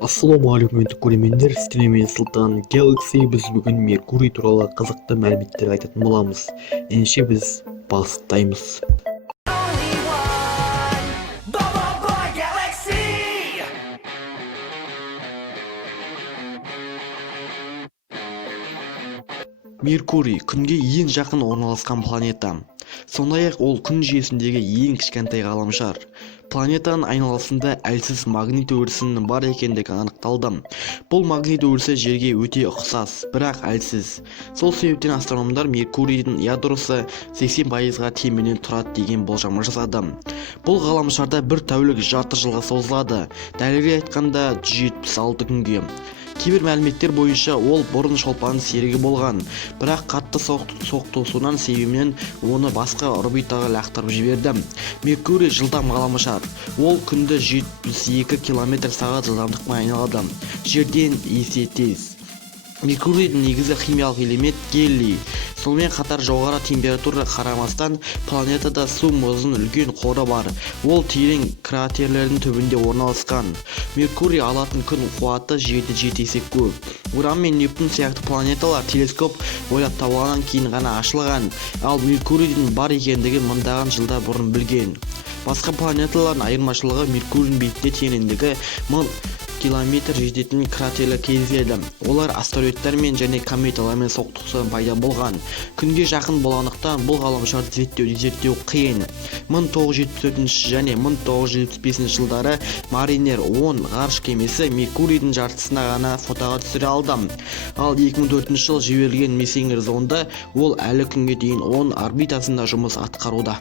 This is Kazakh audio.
Ассалаумағалейкум көрермендер, сіздермен Сұлтан Galaxy. Біз бүгін Меркурий туралы қызықты мәліметтер айтатын боламыз. Ендеше біз бастаймыз. Меркурий күнге ең жақын орналасқан планета. Сондай-ақ ол күн жүйесіндегі ең кішкентай ғаламшар. Планетаның айналасында әлсіз магнит өрісінің бар екендігі анықталды. Бұл магнит өрісі жерге өте ұқсас, бірақ әлсіз. Сол себептен астрономдар Меркурийдің ядросы 80%-ға темірден тұрады деген болжам жасады. Бұл ғаламшарда бір тәулік жарты жылға созылады, дәлірек айтқанда 176 күнге. Кейбір мәліметтер бойынша ол бұрын шолпанның серігі болған, бірақ қатты соқтығысуынан себебінен оны басқа орбитаға лақтырып жіберді. Меркурий жылдам ғаламшар. Ол күнді 72 км/сағат жылдамдықпен айналады. Жерден есе тез. Меркурийдің негізгі химиялық элемент гелий. Сонымен қатар жоғары температураға қарамастан планетада су мұзының үлкен қоры бар. Ол терең кратерлердің түбінде орналасқан. Меркурий алатын күн қуаты жерде 7 есе көп. Уран мен Нептун сияқты планеталар телескоп ойлап табылғаннан кейін ғана ашылған, ал Меркурийдің бар екендігін мыңдаған жылдар бұрын білген. Басқа планеталардың айырмашылығы Меркурийдің бетінде тереңдігі 1000 км жететін кратерлер кездеседі. Олар астероидтармен және кометалармен соқтығысудан пайда болған. Күнге жақын болғандықтан бұл ғаламшарды зерттеу қиын. 1974 және 1975 жылдары Mariner 10 ғарыш кемесі Меркурийдің жартысына ғана фотоға түсіре алды. Ал 2004 жылы жіберілген Мессенджер зонды ол әлі күнге дейін оның орбитасында жұмыс атқаруда.